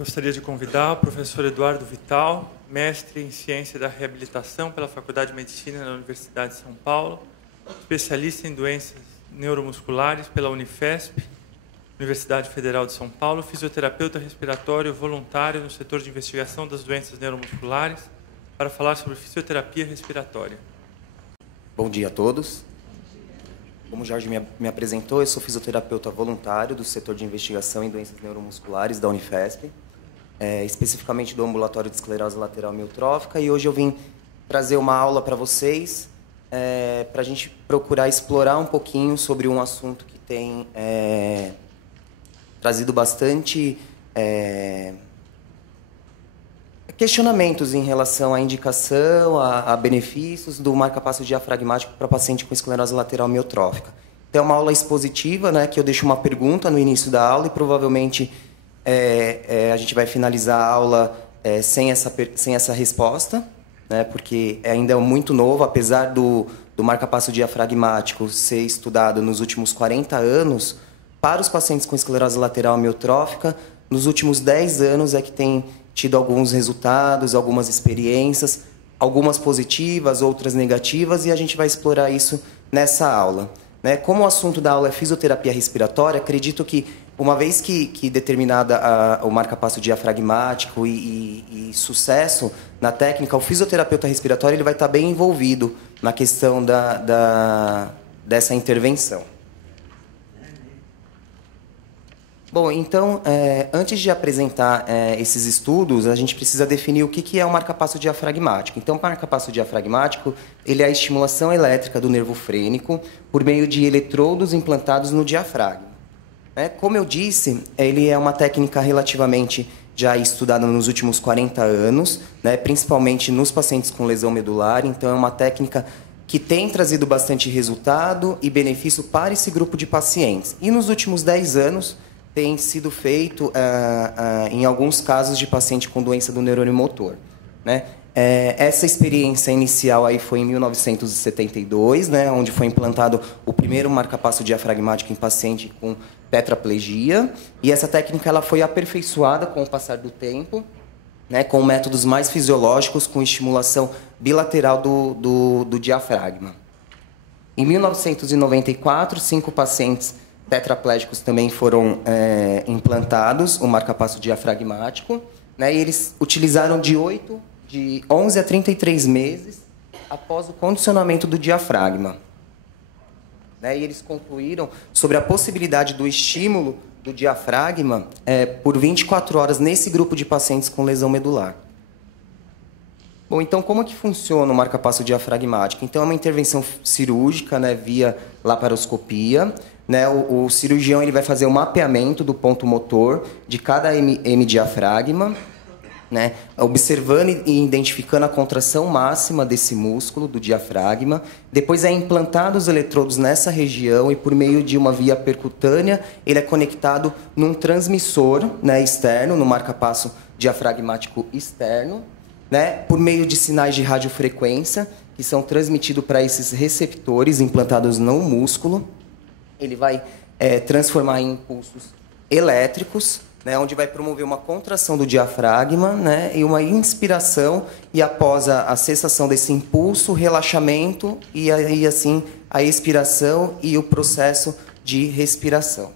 Gostaria de convidar o professor Eduardo Vital, mestre em Ciência da Reabilitação pela Faculdade de Medicina da Universidade de São Paulo, especialista em doenças neuromusculares pela Unifesp, Universidade Federal de São Paulo, fisioterapeuta respiratório voluntário no setor de investigação das doenças neuromusculares, para falar sobre fisioterapia respiratória. Bom dia a todos. Como o Jorge me apresentou, eu sou fisioterapeuta voluntário do setor de investigação em doenças neuromusculares da Unifesp, especificamente do ambulatório de esclerose lateral amiotrófica, e hoje eu vim trazer uma aula para vocês, para a gente procurar explorar um pouquinho sobre um assunto que tem trazido bastante questionamentos em relação à indicação, a benefícios do marca-passo diafragmático para paciente com esclerose lateral amiotrófica. Então, é uma aula expositiva, né, que eu deixo uma pergunta no início da aula e provavelmente a gente vai finalizar a aula sem essa resposta, né, porque ainda é muito novo, apesar do marca-passo diafragmático ser estudado nos últimos 40 anos, para os pacientes com esclerose lateral amiotrófica, nos últimos 10 anos é que tem tido alguns resultados, algumas experiências, algumas positivas, outras negativas, e a gente vai explorar isso nessa aula. Né? Como o assunto da aula é fisioterapia respiratória, acredito que, uma vez que determinada o marca-passo diafragmático e sucesso na técnica, o fisioterapeuta respiratório ele vai estar bem envolvido na questão dessa intervenção. Bom, então, antes de apresentar esses estudos, a gente precisa definir o que é o marca-passo diafragmático. Então, o marca-passo diafragmático ele é a estimulação elétrica do nervo frênico por meio de eletrodos implantados no diafragma. Como eu disse, ele é uma técnica relativamente já estudada nos últimos 40 anos, né, principalmente nos pacientes com lesão medular. Então, é uma técnica que tem trazido bastante resultado e benefício para esse grupo de pacientes. E nos últimos 10 anos, tem sido feito em alguns casos de paciente com doença do neurônio motor. Né? Essa experiência inicial aí foi em 1972, né, onde foi implantado o primeiro marca-passo diafragmático em paciente com tetraplegia, e essa técnica ela foi aperfeiçoada com o passar do tempo, né, com métodos mais fisiológicos, com estimulação bilateral do diafragma. Em 1994, 5 pacientes tetraplégicos também foram implantados o marca-passo diafragmático, né, e eles utilizaram de 11 a 33 meses após o condicionamento do diafragma. Né, e eles concluíram sobre a possibilidade do estímulo do diafragma por 24 horas nesse grupo de pacientes com lesão medular. Bom, então, como que funciona o marca-passo diafragmático? Então, é uma intervenção cirúrgica, né, via laparoscopia. Né, o cirurgião ele vai fazer o mapeamento do ponto motor de cada hemidiafragma, né, observando e identificando a contração máxima desse músculo, do diafragma. Depois é implantado os eletrodos nessa região e, por meio de uma via percutânea, ele é conectado num transmissor, né, externo, no marca-passo diafragmático externo, né, por meio de sinais de radiofrequência, que são transmitidos para esses receptores implantados no músculo. Ele vai transformar em impulsos elétricos, né, onde vai promover uma contração do diafragma, né, e uma inspiração, e após a cessação desse impulso, relaxamento, e aí, assim, a expiração e o processo de respiração.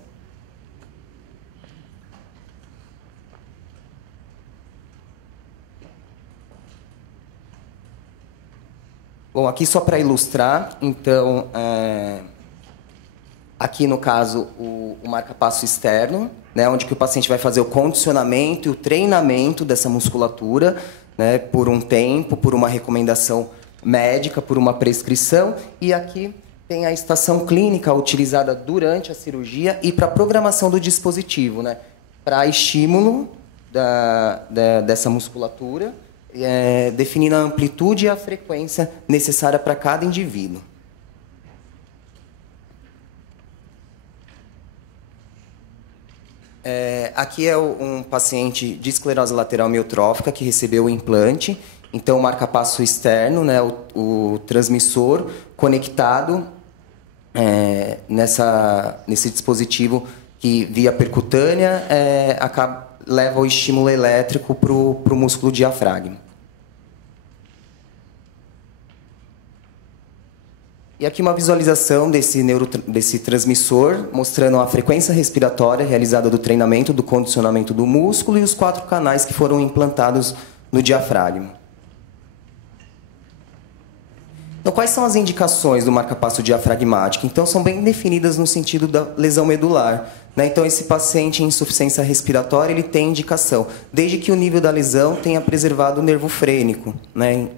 Bom, aqui só para ilustrar, então, aqui no caso o marca-passo externo, né, onde que o paciente vai fazer o condicionamento e o treinamento dessa musculatura, né, por um tempo, por uma recomendação médica, por uma prescrição, e aqui tem a estação clínica utilizada durante a cirurgia e para programação do dispositivo, né, para estímulo dessa musculatura, definindo a amplitude e a frequência necessária para cada indivíduo. Aqui é um paciente de esclerose lateral amiotrófica que recebeu o implante. Então, o marca-passo externo, né, o transmissor conectado nesse dispositivo que, via percutânea, leva o estímulo elétrico para o músculo diafragma. E aqui uma visualização desse transmissor, mostrando a frequência respiratória realizada do treinamento, do condicionamento do músculo e os 4 canais que foram implantados no diafragma. Então, quais são as indicações do marcapasso diafragmático? Então, são bem definidas no sentido da lesão medular, né? Então, esse paciente em insuficiência respiratória, ele tem indicação, desde que o nível da lesão tenha preservado o nervo frênico, né?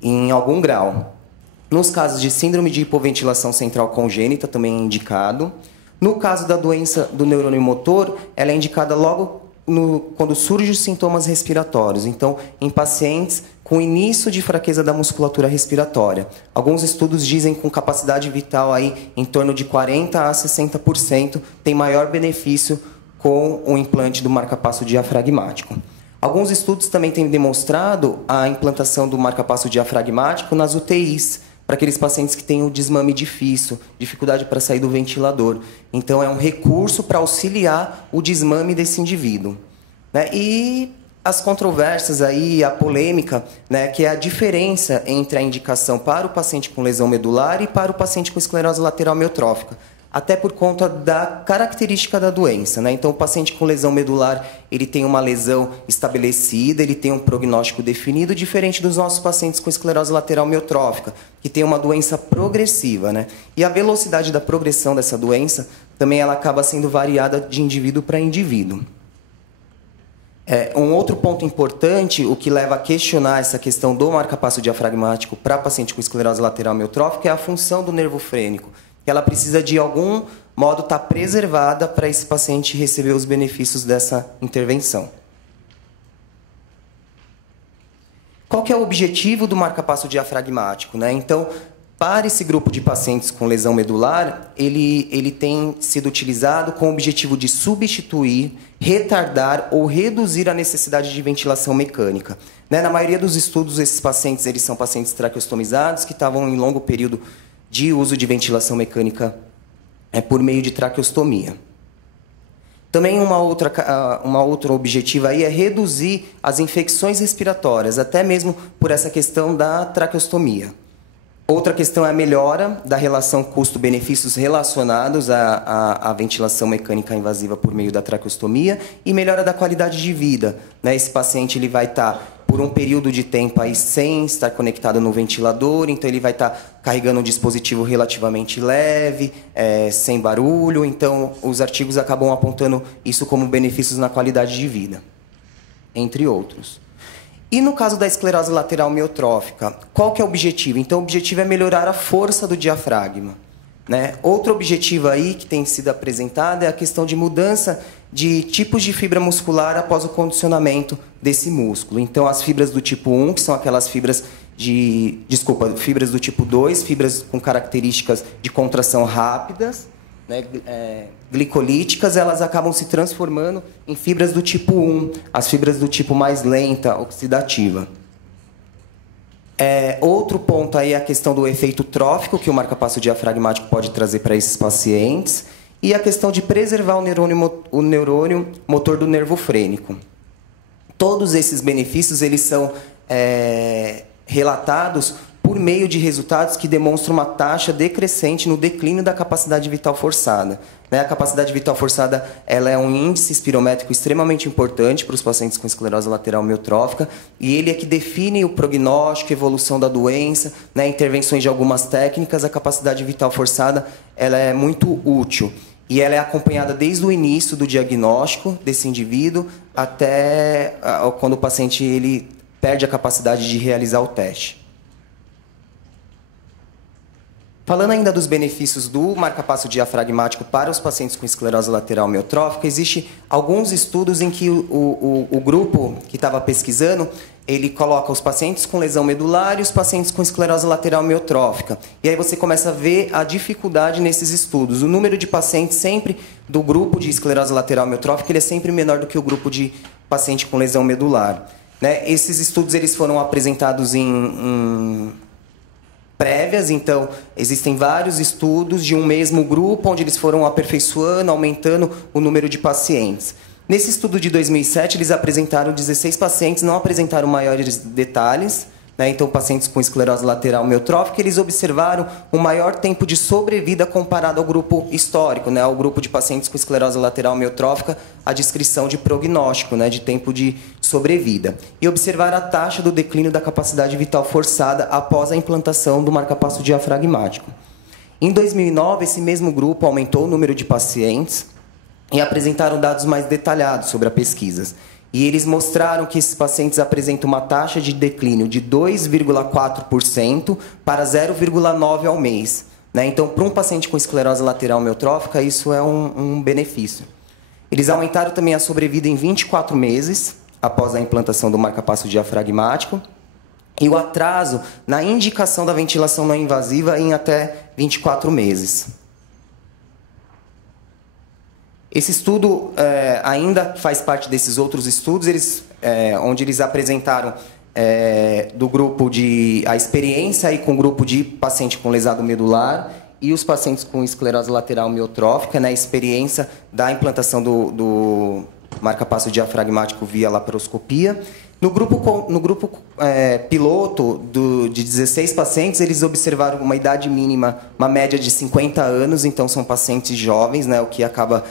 Em algum grau. Nos casos de síndrome de hipoventilação central congênita, também é indicado. No caso da doença do neurônio motor, ela é indicada logo quando surgem os sintomas respiratórios. Então, em pacientes com início de fraqueza da musculatura respiratória. Alguns estudos dizem com capacidade vital aí em torno de 40% a 60%, tem maior benefício com o implante do marcapasso diafragmático. Alguns estudos também têm demonstrado a implantação do marcapasso diafragmático nas UTIs, para aqueles pacientes que têm o desmame difícil, dificuldade para sair do ventilador. Então, é um recurso para auxiliar o desmame desse indivíduo, né? E as controvérsias aí, a polêmica, né, que é a diferença entre a indicação para o paciente com lesão medular e para o paciente com esclerose lateral amiotrófica, até por conta da característica da doença, né? Então, o paciente com lesão medular, ele tem uma lesão estabelecida, ele tem um prognóstico definido, diferente dos nossos pacientes com esclerose lateral amiotrófica, que tem uma doença progressiva, né? E a velocidade da progressão dessa doença também ela acaba sendo variada de indivíduo para indivíduo. Um outro ponto importante, o que leva a questionar essa questão do marcapasso diafragmático para paciente com esclerose lateral amiotrófica é a função do nervo frênico. Ela precisa, de algum modo, estar preservada para esse paciente receber os benefícios dessa intervenção. Qual que é o objetivo do marcapasso diafragmático, né? Então, para esse grupo de pacientes com lesão medular, ele tem sido utilizado com o objetivo de substituir, retardar ou reduzir a necessidade de ventilação mecânica, né? Na maioria dos estudos, esses pacientes eles são pacientes traqueostomizados que estavam em longo período de uso de ventilação mecânica por meio de traqueostomia. Também uma outra objetiva aí é reduzir as infecções respiratórias, até mesmo por essa questão da traqueostomia. Outra questão é a melhora da relação custo-benefícios relacionados à ventilação mecânica invasiva por meio da traqueostomia e melhora da qualidade de vida, né? Esse paciente ele vai estar por um período de tempo aí sem estar conectado no ventilador, então ele vai estar carregando um dispositivo relativamente leve, sem barulho, então os artigos acabam apontando isso como benefícios na qualidade de vida, entre outros. E no caso da esclerose lateral amiotrófica, qual que é o objetivo? Então o objetivo é melhorar a força do diafragma, né? Outro objetivo aí que tem sido apresentado é a questão de mudança de tipos de fibra muscular após o condicionamento desse músculo. Então, as fibras do tipo 1, que são aquelas fibras fibras do tipo 2, fibras com características de contração rápidas, né, glicolíticas, elas acabam se transformando em fibras do tipo 1, as fibras do tipo mais lenta, oxidativa. Outro ponto aí é a questão do efeito trófico que o marcapasso diafragmático pode trazer para esses pacientes e a questão de preservar o neurônio motor do nervo frênico. Todos esses benefícios eles são relatados por meio de resultados que demonstram uma taxa decrescente no declínio da capacidade vital forçada. A capacidade vital forçada ela é um índice espirométrico extremamente importante para os pacientes com esclerose lateral amiotrófica e ele é que define o prognóstico, a evolução da doença, né, intervenções de algumas técnicas. A capacidade vital forçada ela é muito útil e ela é acompanhada desde o início do diagnóstico desse indivíduo até quando o paciente ele perde a capacidade de realizar o teste. Falando ainda dos benefícios do marcapasso diafragmático para os pacientes com esclerose lateral amiotrófica, existem alguns estudos em que o grupo que estava pesquisando, ele coloca os pacientes com lesão medular e os pacientes com esclerose lateral amiotrófica. E aí você começa a ver a dificuldade nesses estudos. O número de pacientes sempre do grupo de esclerose lateral amiotrófica ele é sempre menor do que o grupo de paciente com lesão medular, né? Esses estudos eles foram apresentados em prévias, então existem vários estudos de um mesmo grupo onde eles foram aperfeiçoando, aumentando o número de pacientes. Nesse estudo de 2007, eles apresentaram 16 pacientes, não apresentaram maiores detalhes, né? Então, pacientes com esclerose lateral amiotrófica, eles observaram um maior tempo de sobrevida comparado ao grupo histórico, né? Ao grupo de pacientes com esclerose lateral amiotrófica, a descrição de prognóstico, né? De tempo de sobrevida. E observaram a taxa do declínio da capacidade vital forçada após a implantação do marcapasso diafragmático. Em 2009, esse mesmo grupo aumentou o número de pacientes e apresentaram dados mais detalhados sobre a pesquisa. E eles mostraram que esses pacientes apresentam uma taxa de declínio de 2,4% para 0,9% ao mês, né? Então, para um paciente com esclerose lateral amiotrófica, isso é um benefício. Eles aumentaram também a sobrevida em 24 meses, após a implantação do marcapasso diafragmático, e o atraso na indicação da ventilação não invasiva em até 24 meses. Esse estudo ainda faz parte desses outros estudos, onde eles apresentaram do grupo a experiência aí com o grupo de paciente com lesado medular e os pacientes com esclerose lateral amiotrófica, né, a experiência da implantação do marcapasso diafragmático via laparoscopia. No grupo piloto de 16 pacientes, eles observaram uma idade mínima, uma média de 50 anos, então são pacientes jovens, né, o que acaba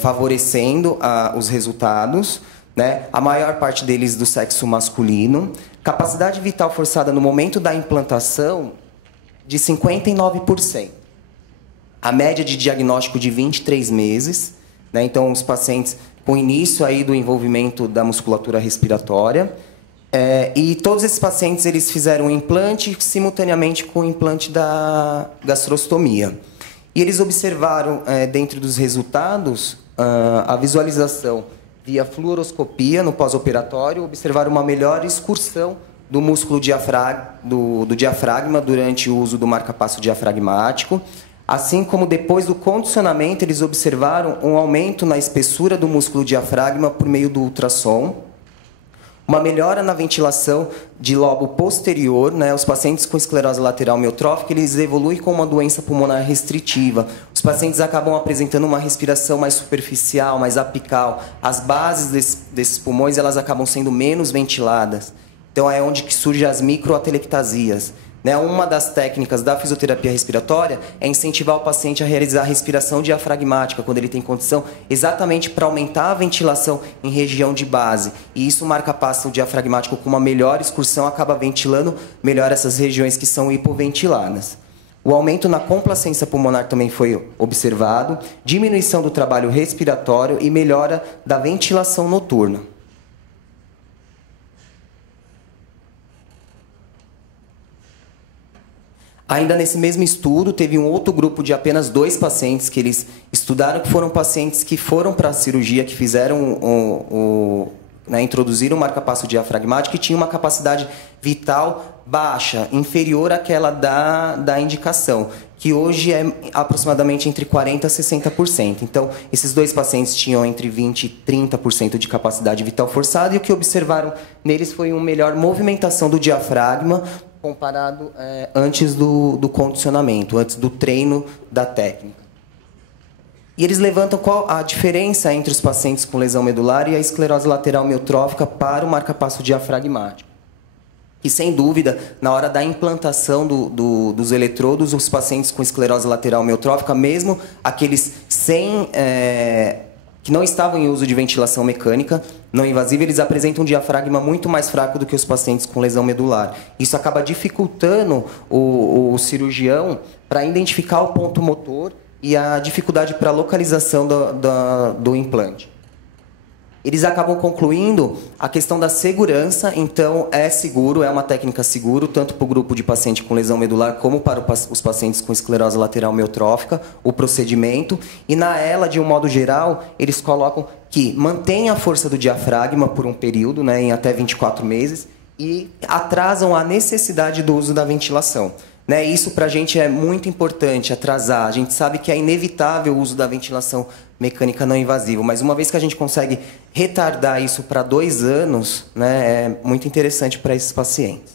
favorecendo os resultados, né? A maior parte deles do sexo masculino. Capacidade vital forçada no momento da implantação de 59%. A média de diagnóstico de 23 meses, né? Então, os pacientes com início aí do envolvimento da musculatura respiratória. E todos esses pacientes eles fizeram um implante simultaneamente com o implante da gastrostomia. E eles observaram, dentro dos resultados, a visualização via fluoroscopia no pós-operatório, observaram uma melhor excursão do músculo do diafragma durante o uso do marcapasso diafragmático. Assim como depois do condicionamento, eles observaram um aumento na espessura do músculo diafragma por meio do ultrassom, uma melhora na ventilação de lobo posterior, né? Os pacientes com esclerose lateral amiotrófica, eles evoluem com uma doença pulmonar restritiva. Os pacientes acabam apresentando uma respiração mais superficial, mais apical. As bases desses pulmões, elas acabam sendo menos ventiladas. Então, é onde que surgem as microatelectasias. Uma das técnicas da fisioterapia respiratória é incentivar o paciente a realizar a respiração diafragmática, quando ele tem condição, exatamente para aumentar a ventilação em região de base. E isso, o marcapasso diafragmático com uma melhor excursão acaba ventilando melhor essas regiões que são hipoventiladas. O aumento na complacência pulmonar também foi observado, diminuição do trabalho respiratório e melhora da ventilação noturna. Ainda nesse mesmo estudo, teve um outro grupo de apenas 2 pacientes que eles estudaram, que foram pacientes que foram para a cirurgia, que fizeram introduziram o marcapasso diafragmático e tinham uma capacidade vital baixa, inferior àquela da indicação, que hoje é aproximadamente entre 40% a 60%. Então, esses 2 pacientes tinham entre 20% e 30% de capacidade vital forçada, e o que observaram neles foi uma melhor movimentação do diafragma, comparado antes do condicionamento, antes do treino da técnica. E eles levantam qual a diferença entre os pacientes com lesão medular e a esclerose lateral amiotrófica para o marcapasso diafragmático. E, sem dúvida, na hora da implantação dos eletrodos, os pacientes com esclerose lateral amiotrófica, mesmo aqueles que não estavam em uso de ventilação mecânica não invasiva, eles apresentam um diafragma muito mais fraco do que os pacientes com lesão medular. Isso acaba dificultando o cirurgião para identificar o ponto motor e a dificuldade para a localização do implante. Eles acabam concluindo a questão da segurança, então é seguro, é uma técnica segura, tanto para o grupo de paciente com lesão medular como para os pacientes com esclerose lateral amiotrófica, o procedimento. E na ELA, de um modo geral, eles colocam que mantém a força do diafragma por um período, em até 24 meses, e atrasam a necessidade do uso da ventilação. Isso para a gente é muito importante, atrasar. A gente sabe que é inevitável o uso da ventilação mecânica não invasiva, mas uma vez que a gente consegue retardar isso para 2 anos, é muito interessante para esses pacientes.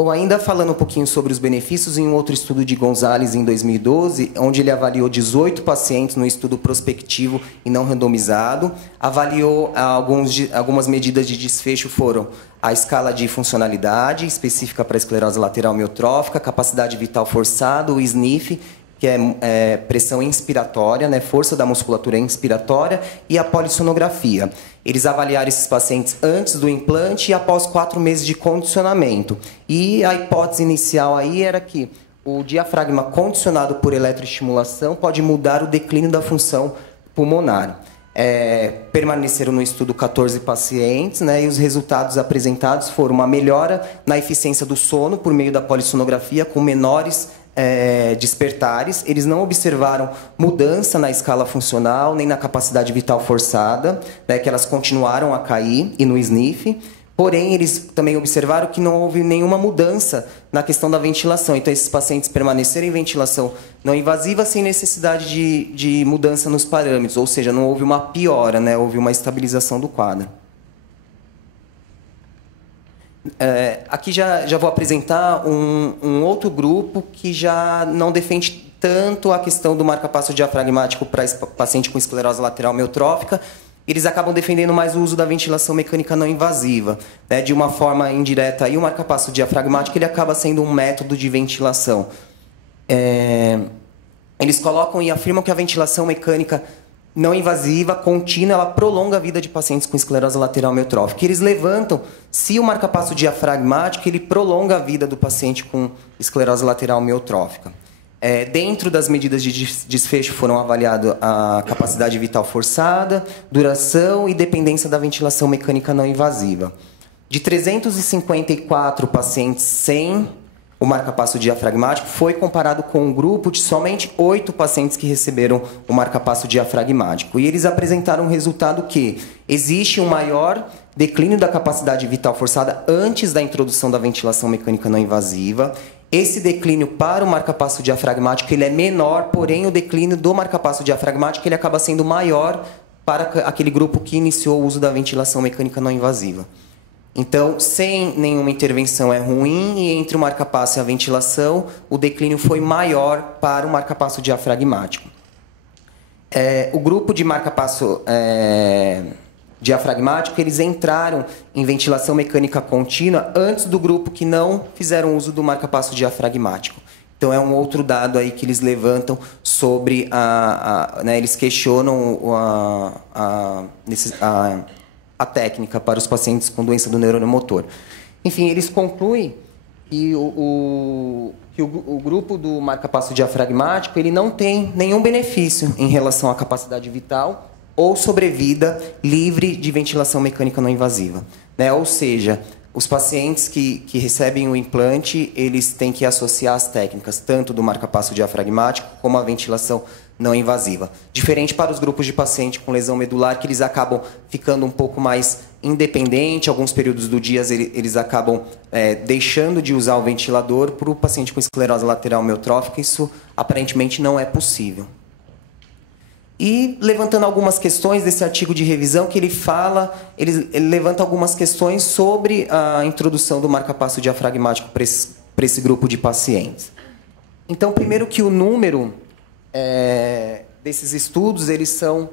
Bom, ainda falando um pouquinho sobre os benefícios, em um outro estudo de Gonzalez, em 2012, onde ele avaliou 18 pacientes no estudo prospectivo e não randomizado, avaliou algumas medidas de desfecho, foram a escala de funcionalidade, específica para a esclerose lateral amiotrófica, capacidade vital forçada, o SNF, que é pressão inspiratória, né, força da musculatura inspiratória, e a polissonografia. Eles avaliaram esses pacientes antes do implante e após 4 meses de condicionamento. E a hipótese inicial aí era que o diafragma condicionado por eletroestimulação pode mudar o declínio da função pulmonar. Permaneceram no estudo 14 pacientes, né, e os resultados apresentados foram uma melhora na eficiência do sono por meio da polissonografia, com menores despertares. Eles não observaram mudança na escala funcional, nem na capacidade vital forçada, né, que elas continuaram a cair, e no SNF. Porém, eles também observaram que não houve nenhuma mudança na questão da ventilação. Então, esses pacientes permaneceram em ventilação não invasiva sem necessidade de mudança nos parâmetros, ou seja, não houve uma piora, né, houve uma estabilização do quadro. Aqui já vou apresentar um outro grupo que já não defende tanto a questão do marcapasso diafragmático para paciente com esclerose lateral amiotrófica. Eles acabam defendendo mais o uso da ventilação mecânica não invasiva, né? De uma forma indireta. Aí o marcapasso diafragmático ele acaba sendo um método de ventilação. Eles colocam e afirmam que a ventilação mecânica não invasiva, contínua, ela prolonga a vida de pacientes com esclerose lateral amiotrófica. Eles levantam se o marcapasso diafragmático ele prolonga a vida do paciente com esclerose lateral amiotrófica. Dentro das medidas de desfecho foram avaliadas a capacidade vital forçada, duração e dependência da ventilação mecânica não invasiva. De 354 pacientes sem o marcapasso diafragmático, foi comparado com um grupo de somente 8 pacientes que receberam o marcapasso diafragmático. E eles apresentaram um resultado que existe um maior declínio da capacidade vital forçada antes da introdução da ventilação mecânica não invasiva. Esse declínio para o marcapasso diafragmático ele é menor, porém o declínio do marcapasso diafragmático ele acaba sendo maior para aquele grupo que iniciou o uso da ventilação mecânica não invasiva. Então, sem nenhuma intervenção é ruim, e entre o marcapasso e a ventilação, o declínio foi maior para o marcapasso diafragmático. O grupo de marcapasso diafragmático, eles entraram em ventilação mecânica contínua antes do grupo que não fizeram uso do marcapasso diafragmático. Então, é um outro dado aí que eles levantam sobre né, eles questionam a técnica para os pacientes com doença do neurônio motor. Enfim, eles concluem que o grupo do marcapasso diafragmático ele não tem nenhum benefício em relação à capacidade vital ou sobrevida livre de ventilação mecânica não invasiva, né? Ou seja, os pacientes que recebem o implante, eles têm que associar as técnicas tanto do marcapasso diafragmático como a ventilação não invasiva. Diferente para os grupos de paciente com lesão medular, que eles acabam ficando um pouco mais independentes, alguns períodos do dia eles acabam deixando de usar o ventilador. Para o paciente com esclerose lateral amiotrófica, isso aparentemente não é possível. E levantando algumas questões desse artigo de revisão, que ele levanta algumas questões sobre a introdução do marcapasso diafragmático para esse grupo de pacientes. Então, primeiro que o número desses estudos, eles são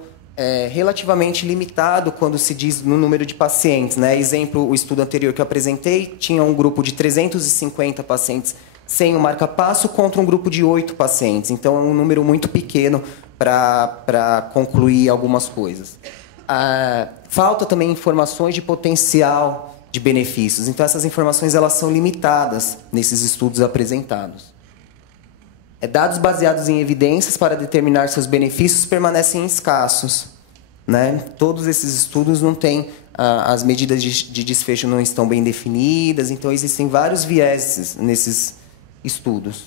relativamente limitados quando se diz no número de pacientes, né? Exemplo, o estudo anterior que eu apresentei tinha um grupo de 350 pacientes sem o marcapasso contra um grupo de 8 pacientes. Então, é um número muito pequeno para concluir algumas coisas. Falta também informações de potencial de benefícios. Então, essas informações elas são limitadas nesses estudos apresentados. Dados baseados em evidências para determinar seus benefícios permanecem escassos, né? Todos esses estudos não têm as medidas de desfecho não estão bem definidas, então existem vários vieses nesses estudos.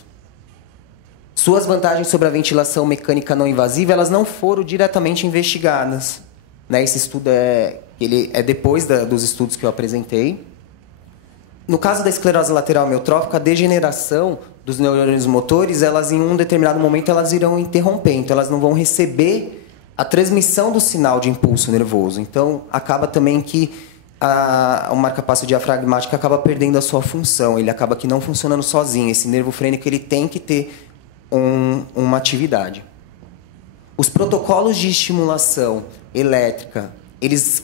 Suas vantagens sobre a ventilação mecânica não invasiva, elas não foram diretamente investigadas, né? Esse estudo ele é depois dos estudos que eu apresentei. No caso da esclerose lateral amiotrófica, a degeneração dos neurônios motores, elas em um determinado momento elas irão interromper, então elas não vão receber a transmissão do sinal de impulso nervoso. Então, acaba também que o marcapasso diafragmático acaba perdendo a sua função, ele acaba que não funcionando sozinho. Esse nervo frênico ele tem que ter uma atividade. Os protocolos de estimulação elétrica, eles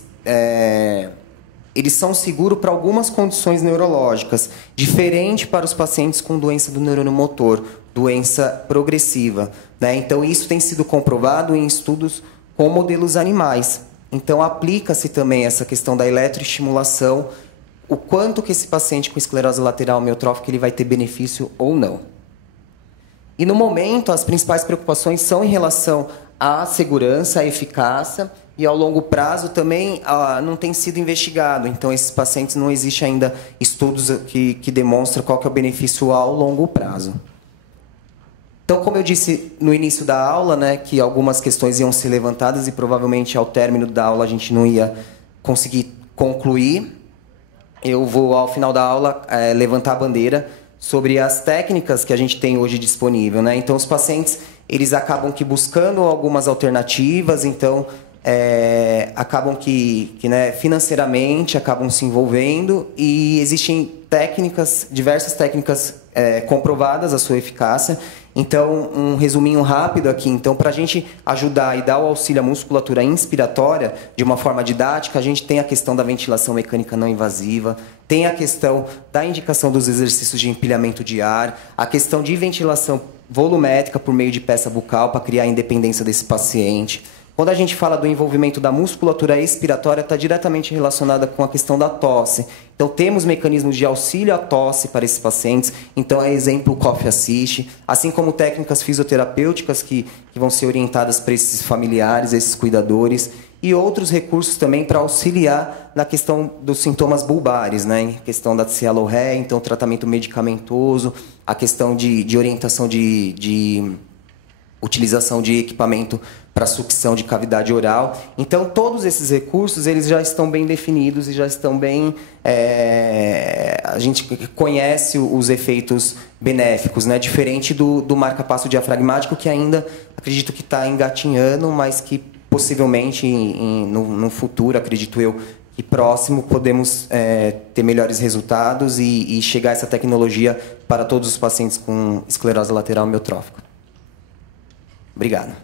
são seguros para algumas condições neurológicas, diferente para os pacientes com doença do neurônio motor, doença progressiva, né? Então, isso tem sido comprovado em estudos com modelos animais. Então, aplica-se também essa questão da eletroestimulação, o quanto que esse paciente com esclerose lateral amiotrófica ele vai ter benefício ou não. E, no momento, as principais preocupações são em relação à segurança, à eficácia, e ao longo prazo também não tem sido investigado. Então, esses pacientes não existe ainda estudos que demonstram qual que é o benefício ao longo prazo. Então, como eu disse no início da aula, né, que algumas questões iam ser levantadas e provavelmente ao término da aula a gente não ia conseguir concluir, eu vou, ao final da aula, levantar a bandeira sobre as técnicas que a gente tem hoje disponível, né? Então, os pacientes eles acabam que buscando algumas alternativas, então acabam que né, financeiramente acabam se envolvendo, e existem técnicas, diversas técnicas comprovadas a sua eficácia. Então, um resuminho rápido aqui. Então, para a gente ajudar e dar o auxílio à musculatura inspiratória de uma forma didática, a gente tem a questão da ventilação mecânica não invasiva, tem a questão da indicação dos exercícios de empilhamento de ar, a questão de ventilação volumétrica por meio de peça bucal para criar a independência desse paciente. Quando a gente fala do envolvimento da musculatura expiratória, está diretamente relacionada com a questão da tosse. Então, temos mecanismos de auxílio à tosse para esses pacientes. Então, exemplo, o Cough Assist, assim como técnicas fisioterapêuticas que vão ser orientadas para esses familiares, esses cuidadores, e outros recursos também para auxiliar na questão dos sintomas bulbares, né? Em questão da cialorreia, então, tratamento medicamentoso, a questão de orientação de utilização de equipamento para sucção de cavidade oral. Então, todos esses recursos eles já estão bem definidos e já estão bem... a gente conhece os efeitos benéficos, né? Diferente do marcapasso diafragmático, que ainda acredito que está engatinhando, mas que possivelmente no futuro, acredito eu, que próximo podemos ter melhores resultados e chegar a essa tecnologia para todos os pacientes com esclerose lateral amiotrófica. Obrigado.